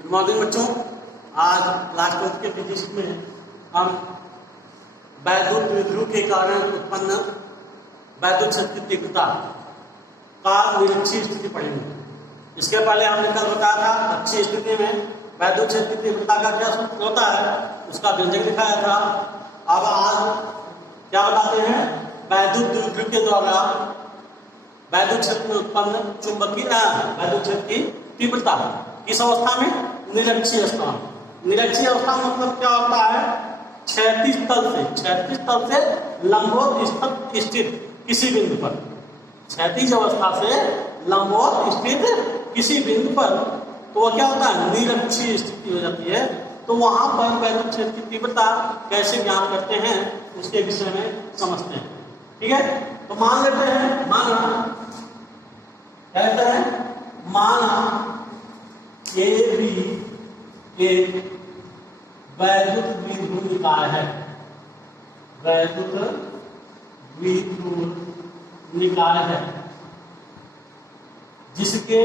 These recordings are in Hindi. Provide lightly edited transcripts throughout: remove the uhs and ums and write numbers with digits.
गुड मॉर्निंग बच्चों। आज क्लास 12 के फिजिक्स में हम वैद्युत द्विध्रुव के कारण उत्पन्न वैद्युत शक्ति तीव्रता का निरीक्षीय स्थिति पढ़ेंगे। इसके पहले हमने कल बताया था अच्छी स्थिति में वैद्युत शक्ति तीव्रता का क्या सूत्र होता है, उसका व्यंजक दिखाया था। अब आज क्या बताते हैं, वैद्युत द्विध्रुव के द्वारा वैद्युत क्षेत्र में उत्पन्न चुंबकीय वैद्युत क्षेत्र की तीव्रता किस अवस्था में, निरक्षीय अवस्था। निरक्षीय अवस्था मतलब क्या होता है, क्षैतिज तल से लंबवत स्थित किसी बिंदु पर, क्षैतिज अवस्था से लंबवत स्थित किसी बिंदु पर, तो वह क्या होता है, निरक्षीय स्थिति हो जाती है। तो वहां पर वैद्युत क्षेत्र की तीव्रता कैसे ज्ञात करते हैं उसके विषय में समझते हैं। ठीक है, तो मान लेते हैं, कहते हैं माना ए बी एक वैद्युत द्विध्रुव निकाय है, वैद्युत द्विध्रुव निकाय है जिसके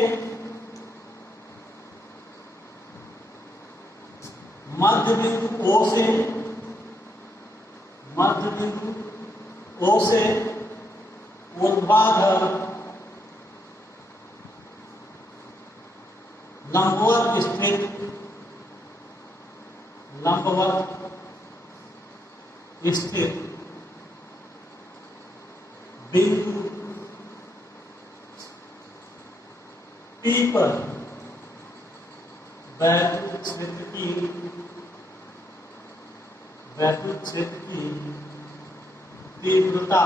मध्य बिंदु O से ऊर्ध्वाधर लंबवत स्थित बिंदु P पर वैद्युत क्षेत्र की तीव्रता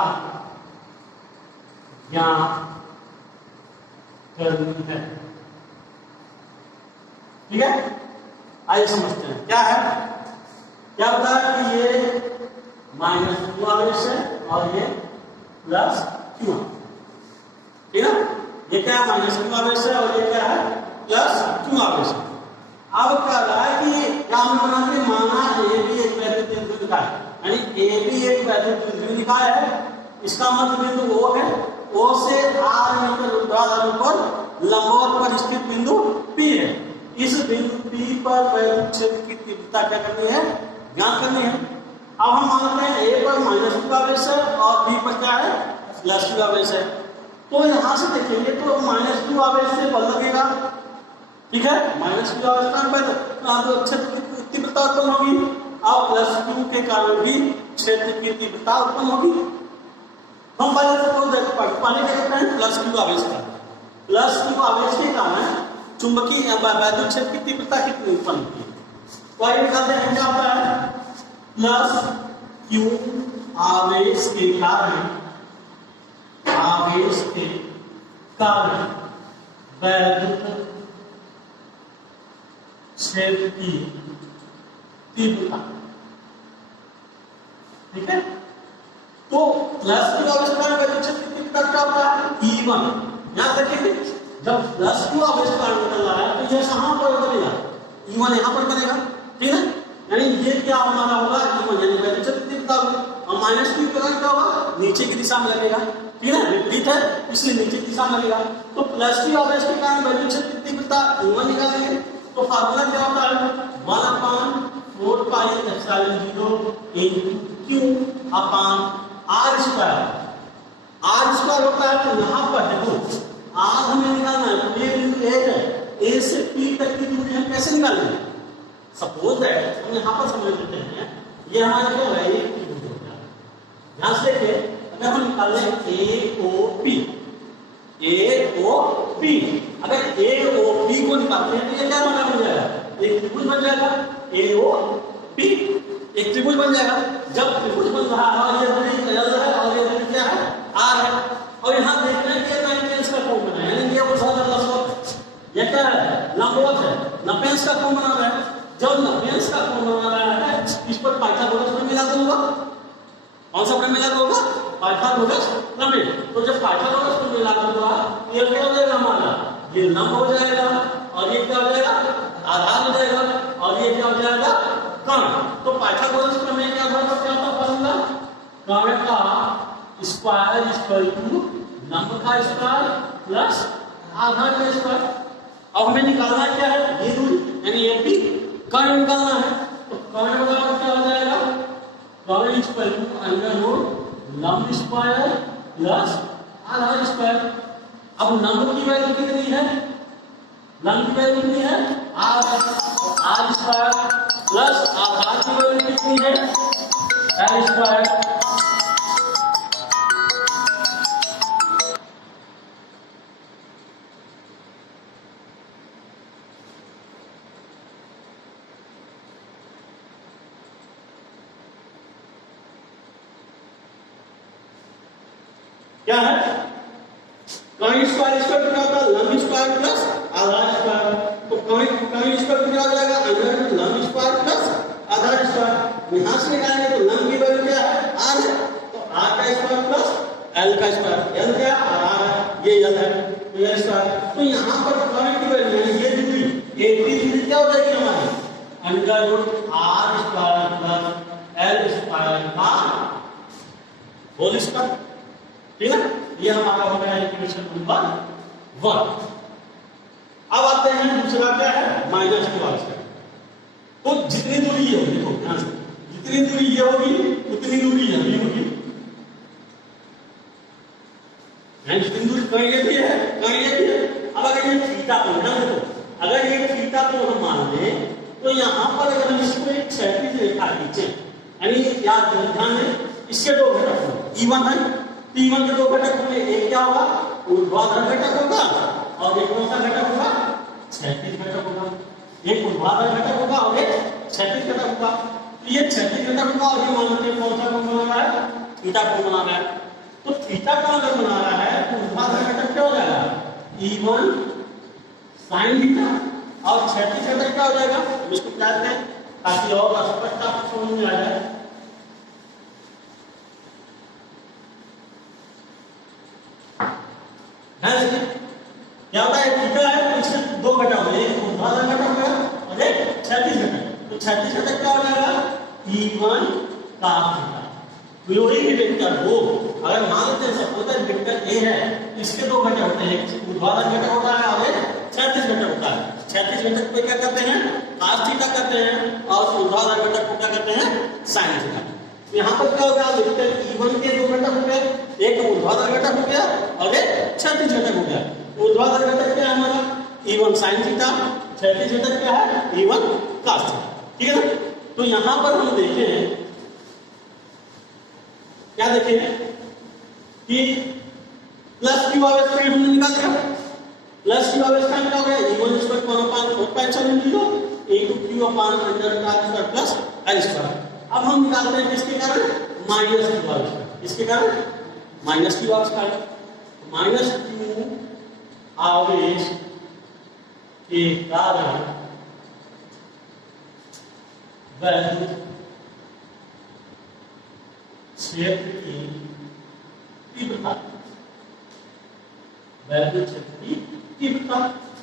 ज्ञात करनी है। ठीक है, आइए समझते हैं क्या है। क्या बता कि ये -q आवेश है और ये +q। ठीक है, ये क्या है, -q आवेश है और ये क्या है, +q आवेश है। अब क्या रहा है कि क्या हम बनाते, माना ए भी एक वैद्युत द्विध्रुव निकाय है, यानी ए भी एक वैद्युत द्विध्रुव निकाय है। इसका मध्य बिंदु O है, O से r मीटर ऊर्ध्वाधर पर लंबवत पर स्थित बिंदु P है। इस बिंदु P पर वैद्युत क्षेत्र की तीव्रता क्या करनी है, ज्ञात करनी है। अब हम मानते हैं A पर -q आवेश है और B पर क्या है, +q आवेश है। तो यहां से देखेंगे तो -q आवेश से बल लगेगा। ठीक है, -q आवेश पर क्षेत्र की तीव्रता उत्पन्न होगी और +q के कारण भी क्षेत्र की तीव्रता उत्पन्न होगी। हम पहले क्या करते हैं, +q आवेश का, +q आवेश के कारण चुंबकीय वैद्युत क्षेत्र की तीव्रता कितनी उत्पन्न होती है, वही निकालते हैं। क्या होता है, +q आवेश के कारण वैद्युत क्षेत्र की तीव्रता। ठीक है, तो +q आवेश के कारण वैद्युत क्षेत्र की तीव्रता क्या होता है, E1। याद रखिए, जब +q आवेश का निकल रहा है तो ये कहां पर बनेगा, E1 यहां पर बनेगा। ठीक है, यानी ये क्या हमारा होगा, E1 यानी वैद्युत क्षेत्र की तीव्रता होगी। और -q के कारण क्या होगा, नीचे की दिशा में लगेगा। ठीक है, विपरीत है इसलिए नीचे की दिशा में लगेगा। तो +q आवेश के कारण वैद्युत क्षेत्र की तीव्रता E1 निकालेंगे। तो फार्मूला क्या होता है, 1/4πε0 q/r²। r² होता है, तो यहाँ पर देखो r हमें निकालना है, तो ये बिंदु A है, A से P तक की दूरी हम कैसे निकालेंगे। सपोज है हम यहाँ पर समझ लेते हैं, ये हमारा क्या है, एक त्रिभुज होता है। ध्यान से देखिए, अगर हम निकालें AOP, अगर AOP को निकालते हैं तो ये क्या बन जाएगा, एक त्रिभुज बन जाएगा। AOP एक त्रिभुज बन जाएगा। जब त्रिभुज बन रहा है और ये दूरी L है और ये दूरी क्या है, R है, और यहाँ देख रहे हैं कि 90 का कोण बना है, यानी ये ऊर्ध्वाधर लंबवत, ये क्या है, लंबवत है, 90 का कोण बना रहा है। जब 90 का कोण बना रहा है, इस पर पाइथागोरस प्रमेय लागू होगा। कौन सा प्रमेय लागू होगा, पाइथागोरस प्रमेय। तो जब पाइथागोरस प्रमेय लागू होगा, ये क्या हो जाएगा हमारा, ये लंब हो जाएगा और ये क्या हो जाएगा, आधार हो जाएगा, और ये क्या हो जाएगा, कर्ण। तो पाइथागोरस प्रमेय के आधार पर क्या होता है फॉर्मूला, कर्ण का स्क्वायर इक्वल टू लंब का स्क्वायर प्लस आधार का स्क्वायर। अब हमें निकालना क्या है, ये दूरी। यानी ये भी कर्व निकालना है। तो कर्व बराबर क्या हो जाएगा, कर्व इक्वल टू अंडर रूट लंब स्क्वायर प्लस आधार स्क्वायर। अब लंब की वैल्यू कितनी है, लंब की वैल्यू कितनी है आर, आर स्क्वायर प्लस आधार की वैल्यू कितनी है एल स्क्वायर। क्या है कर्व स्क्वायर स्क्वायर क्या होता है लंब स्क्वायर प्लस आधार स्क्वायर। तो कर्व स्क्वायर क्या हो जाएगा अंडर रूट लंब स्क्वायर प्लस आधार स्क्वायर। यहां से निकालेंगे तो लंब की वैल्यू क्या है आर है, तो आर का स्क्वायर प्लस एल का स्क्वायर। एल क्या आर है, ये एल है तो एल स्क्वायर। तो यहां पर कर्व की वैल्यू यानी ये दूरी ए दूरी क्या हो जाएगी हमारी under root R square plus L square का होल स्क्वायर। ठीक है, ये हमारा हो गया इक्वेशन नंबर 1। अब आते हैं दूसरा क्या है माइनस की वाला। तो जितनी दूरी ये होगी, देखो ध्यान से, जितनी दूरी ये होगी उतनी दूरी ये भी होगी। जितनी दूरी कहीं ये भी है कहीं ये भी है। अब अगर ये थीटा कोण है, देखो अगर ये थीटा कोण हम मान लें तो यहाँ पर अगर हम इसको एक क्षैतिज रेखा खींचे, यानी याद ध्यान दें इसके दो घटक होंगे E1 है, T1 के दो घटक होंगे, एक क्या होगा ऊर्ध्वाधर घटक होगा और एक कौन सा घटक होगा क्षैतिज घटक होगा। एक ऊर्ध्वाधर घटक होगा और एक क्षैतिज घटक होगा। तो ये क्षैतिज घटक होगा और ये मान लीजिए कौन सा कोण बना रहा है थीटा कोण बना रहा है। तो थीटा कोण अगर बना रहा है तो ऊर्ध्वाधर घटक क्या हो जाएगा E1 sin थीटा और क्षैतिज घटक क्या हो जाएगा, हम इसको बताते हैं ताकि और स्पष्ट आपको समझ में आ जाए। क्या होता है थीटा है तो इसके दो घटक होंगे, एक ऊर्ध्वाधर घटक होगा और एक क्षैतिज घटक। तो क्षैतिज घटक क्या हो जाएगा E1 cos थीटा। वही वेक्टर हो अगर मान लेते हैं सपोज वेक्टर ए है तो इसके दो घटक होते हैं, एक ऊर्ध्वाधर घटक होता है और एक क्षैतिज घटक होता है। क्षैतिज घटक को क्या करते हैं cos थीटा करते हैं और ऊर्ध्वाधर घटक को क्या करते हैं sin थीटा। तो यहाँ पर क्या होगा वेक्टर E1 के दो घटक हो गए, एक ऊर्ध्वाधर घटक हो गया और एक क्षैतिज घटक हो गया। ऊर्ध्वाधर घटक क्या है हमारा E1 sin थीटा, क्षैतिज घटक क्या है E1 cos थीटा। ठीक है ना। तो यहाँ पर हम देखें क्या देखें कि प्लस क्यू आवेश का हमने निकाल दिया, प्लस क्यू आवेश का क्या हो गया E1 square 1/4 into Q upon under root R square plus L square. अब हम निकालते हैं किसके कारण माइनस क्यू आवेश का, किसके कारण माइनस क्यू आवेश का। माइनस क्यू आवेश के कारण वैद्युत क्षेत्र की तीव्रता, वैद्युत क्षेत्र की तीव्रता।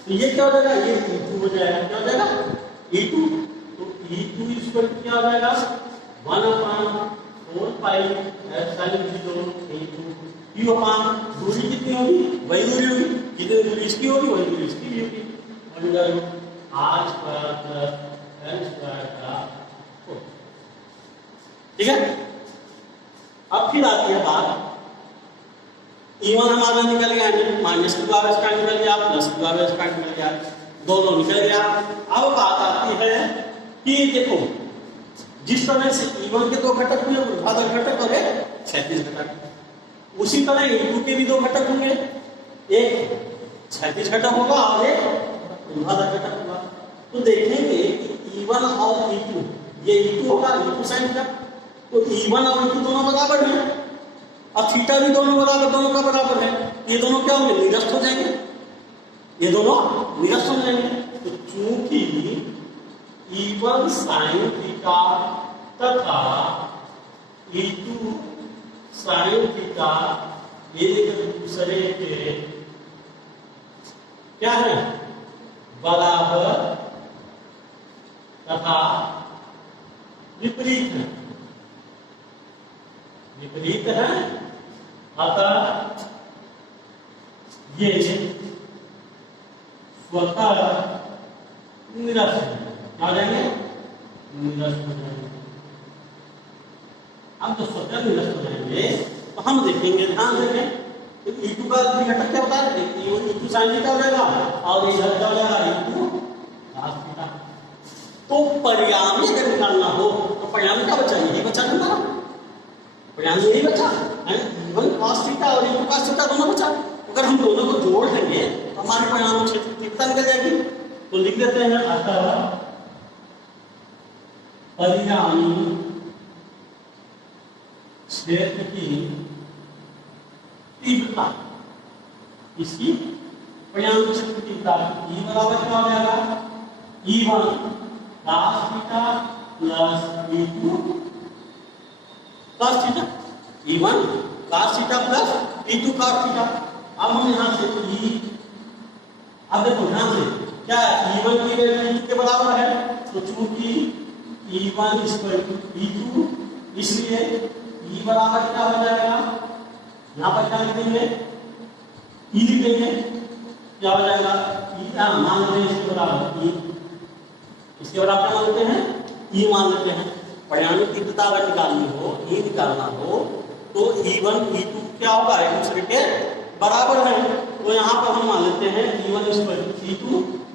तो ये क्या हो जाएगा ये E2 हो जाएगा, क्या हो जाएगा E2। तो E2 इक्वल क्या हो जाएगा 1/4 pi epsilon 0 into Q upon दूरी कितनी होगी वही दूरी होगी, कितनी दूरी इसकी होगी वही दूरी इसकी भी होगी under root R square plus L square का होल। ठीक है। अब फिर आती है बात E1 हमारा निकल गया, माइनस क्यू आवेश का निकल गया प्लस क्यू आवेश का निकल गया, दोनों निकल गया। अब बात आती है कि देखो जिस तरह से E1 के दो घटक हुए ऊर्ध्वाधर घटक और एक क्षैतिज घटक, उसी तरह E2 के भी दो घटक होंगे, एक क्षैतिज घटक होगा और एक ऊर्ध्वाधर घटक होगा। तो देखेंगे कि E1 और E2 ये E2 होगा E2 sin थीटा, तो E1 और E2 दोनों बराबर हैं और थीटा भी दोनों बराबर, दोनों का बराबर है। ये दोनों क्या होंगे निरस्त हो जाएंगे, ये दोनों निरस्त हो जाएंगे। तो चूंकि E1 sin थीटा तथा E2 sin थीटा एक दूसरे के क्या है बराबर तथा विपरीत है, विपरीत है, अतः ये स्वतः निरस्त हो जाएंगे। क्या हो जाएंगे? निरस्त हो जाएंगे। अब जो स्वतः निरस्त हो जाएंगे तो हम देखेंगे, ध्यान देखें, तो E2 का घटक क्या होता है? E2 sin थीटा हो जाएगा और इधर क्या हो जाएगा? E2 cos theta. तो परिणामी अगर निकालना हो तो परिणामी क्या बचा? यही बचा ना, परिणामी यही बचा है। E1 cos थीटा और E2 cos थीटा दोनों बचा। अगर हम दोनों को जोड़ देंगे तो हमारे परिणामी क्षेत्र की तीव्रता निकल जाएगी। तो लिख देते हैं, अतः परिणामी क्षेत्र की तीव्रता, इसकी परिणामी क्षेत्र की तीव्रता E बराबर क्या हो जाएगा? E1 cos theta plus E2 cos theta. E1 cos theta plus E2 cos theta. अब हम यहां से अब देखो ध्यान से, क्या E1 की वैल्यू E2 के बराबर है, तो चूंकि E1 E2 इसलिए E बराबर क्या हो जाएगा? यहां पर क्या लिख देंगे? E लिख देंगे। क्या हो जाएगा? मान लेते हैं इसके बराबर E, इसके बराबर क्या मानते हैं? E मान लेते हैं। परिणामी तीव्रता अगर निकालनी हो, E निकालना हो, तो E1 E2 क्या होगा? एक दूसरे के बराबर है। तो यहाँ पर हम मान लेते हैं E1 E2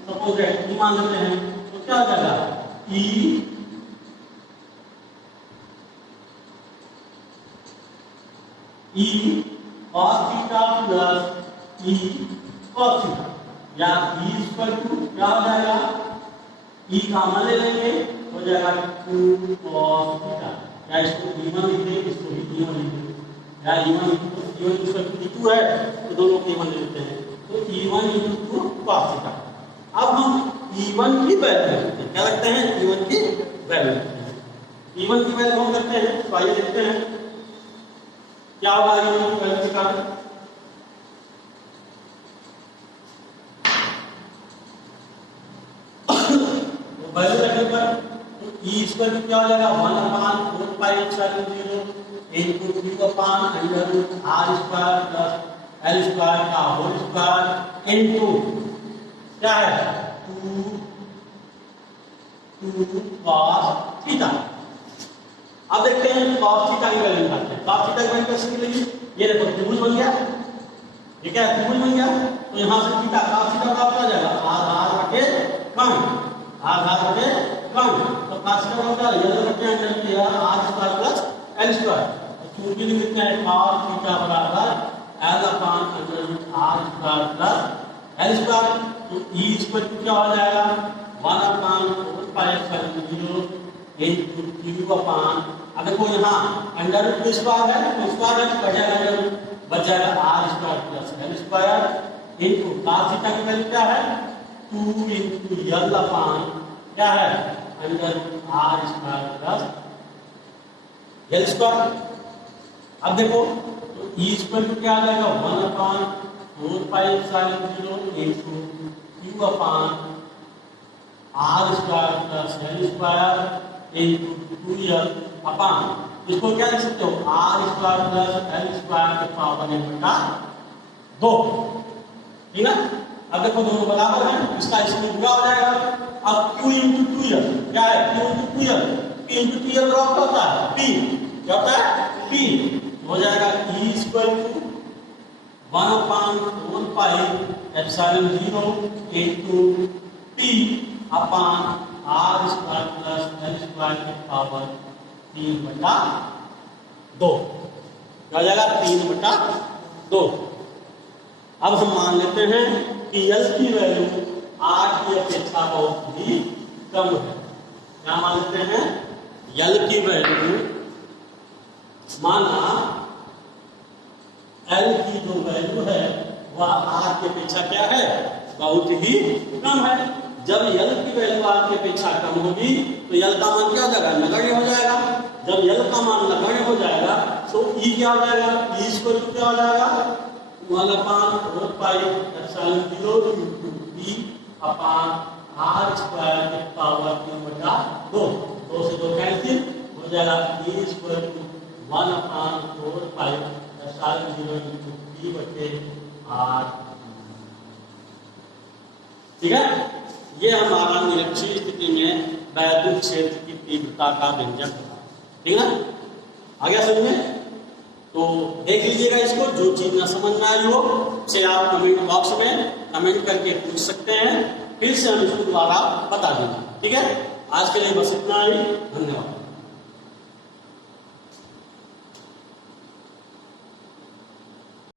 suppose that E मान लेते हैं, तो क्या हो जाएगा? E cos theta plus E cos theta, या E क्या हो जाएगा? E कॉमन ले लेंगे, हो जाएगा 2 cos थीटा, या इसको E1 लिख दें, इसको भी E1 लिख दें, या E1 E2 है तो दोनों को E1 ले लेते हैं, तो E1 2 cos थीटा। अब हम E1 की वैल्यू रखते हैं, क्या रखते हैं? E1 की वैल्यू रखते हैं। E1 की वैल्यू हम रखते हैं, तो आइए देखते हैं क्या होगा E1 की वैल्यू के कारण। वैल्यू रखने पर तो E स्क्वायर क्या हो जाएगा? 1/4 pi epsilon 0 into q upon under root r square plus l square का होल स्क्वायर इनटू क्या है? 2 cos थीटा। अब देखते हैं cos थीटा की वैल्यू निकालते हैं। cos थीटा की वैल्यू कैसे मिलेगी? ये देखो त्रिभुज बन गया, ये क्या है? त्रिभुज बन गया। तो यहां से थीटा cos थीटा बराबर हो जाएगा आधार बटे कर्ण, आधार बटे कर्ण। तो cos थीटा बराबर ये बटे अंडर किया r square plus l square. तो चूंकि लिखते हैं cos थीटा बराबर l upon under root r square plus l square. तो E स्क्वायर क्या हो जाएगा? 1/4 pi epsilon 0 into q upon, अब देखो यहाँ अंडर रूट स्क्वायर है तो स्क्वायर है तो बचा अंडर रूट, बच जाएगा r square plus l square into cos theta की वैल्यू क्या है? 2 इनटू l अपान क्या है? Under root r square plus l square. अब देखो तो E स्क्वायर क्या आ जाएगा? 1/4 pi epsilon 0 into q upon r square plus l square into 2l upon, इसको क्या लिख सकते हो? r square plus l square के पावर 1/2। ठीक है। अब देखो दोनों बराबर हैं, इसका इसमें गुणा हो जाएगा। अब q इंटू 2l क्या है? q into 2l, p into 2l बराबर क्या होता है? p क्या होता है? p हो जाएगा E square 1/4 pi epsilon 0 into p अपान r square plus l square के पावर 3/2। क्या हो जाएगा? 3/2। अब हम मान लेते हैं कि L की वैल्यू R की अपेक्षा बहुत ही कम है। क्या मान लेते हैं? L की वैल्यू, माना L की जो वैल्यू है वह R की अपेक्षा क्या है? बहुत ही कम है। जब L की वैल्यू R की अपेक्षा कम होगी तो L का मान क्या हो जाएगा? नगण्य हो जाएगा। जब L का मान नगण्य हो जाएगा तो E क्या हो जाएगा? E स्क्वायर क्या हो जाएगा? 1/4 पाई एप्सिलॉन 0 इनटू p अपान r स्क्वायर के पावर 3/2। 2 से 2 कैंसिल हो जाएगा। E square 1/4 pi epsilon 0 into p बटे r। ठीक है। ये हमारा निरक्षीय स्थिति में वैद्युत क्षेत्र की तीव्रता का व्यंजक था। ठीक है, आ गया समझ में? तो देख लीजिएगा इसको, जो चीज ना समझ में आई हो से आप कमेंट बॉक्स में कमेंट करके पूछ सकते हैं, फिर से हम इसको दोबारा बता देंगे। ठीक है, आज के लिए बस इतना ही, धन्यवाद।